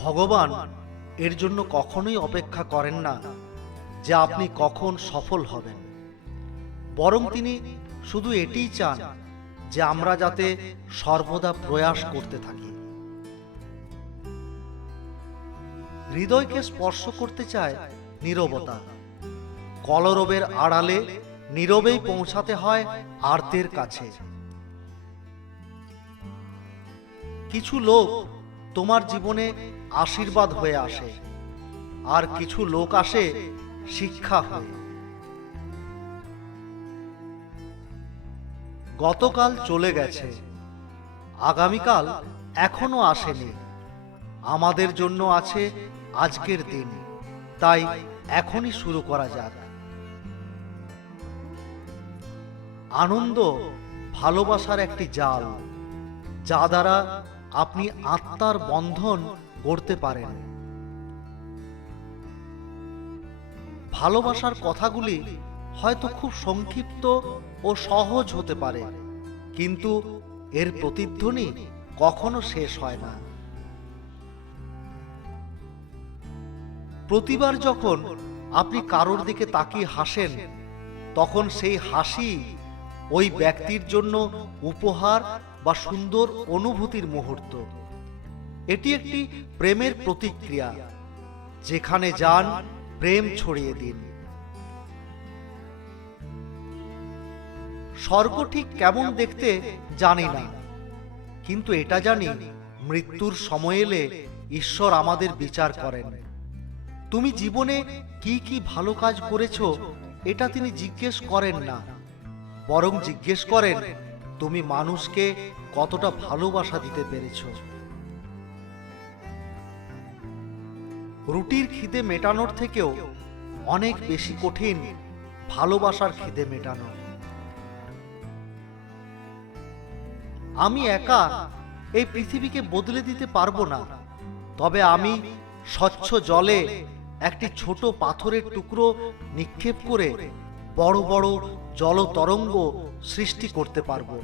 ভগবান এর জন্য কখনোই অপেক্ষা করেন না যে আপনি কখন সফল হবেন, বরং তিনি শুধু এটিই চান যে আমরা যাতে সর্বদা প্রয়াস করতে থাকি। হৃদয়কে স্পর্শ করতে চায় নীরবতা। কলরবের আড়ালে নীরবেই পৌঁছাতে হয় আর্তের কাছে। কিছু লোক তোমার জীবনে আশীর্বাদ হয়ে আসে, আর কিছু লোক আসে শিক্ষা হয়ে। গতকাল চলে গেছে, আগামীকাল এখনো আসেনি। আমাদের জন্য আছে আজকের দিন, তাই এখনই শুরু করা যাক। আনন্দ ভালোবাসার একটি জাল, যা দ্বারা আপনি আত্মার বন্ধন গড়তে পারেন। ভালোবাসার কথাগুলি হয়তো খুব সংক্ষিপ্ত ও সহজ হতে পারে, কিন্তু এর প্রতিধ্বনি কখনো শেষ হয় না। প্রতিবার যখন আপনি কারোর দিকে তাকিয়ে হাসেন, তখন সেই হাসি ওই ব্যক্তির জন্য উপহার বা সুন্দর অনুভূতির মুহূর্ত। এটি একটি প্রেমের প্রতিক্রিয়া। যেখানে যান, প্রেম ছড়িয়ে দিন। স্বর্গ ঠিক কেমন দেখতে জানি না, কিন্তু এটা জানি মৃত্যুর সময় এলে ঈশ্বর আমাদের বিচার করেন। তুমি জীবনে কি কি ভালো কাজ করেছো এটা তিনি জিজ্ঞেস করেন না, বরং জিজ্ঞেস করেন তুমি মানুষকে কতটা ভালোবাসা দিতে পেরেছো। রুটির খিদে মেটানোর থেকেও অনেক বেশি কঠিন ভালোবাসার খিদে মেটানো। আমি একা এই পৃথিবীকে বদলে দিতে পারবো না, তবে আমি স্বচ্ছ জলে একটি ছোট পাথরের টুকরো নিক্ষেপ করে বড় বড় জলতরঙ্গ সৃষ্টি করতে পারবো।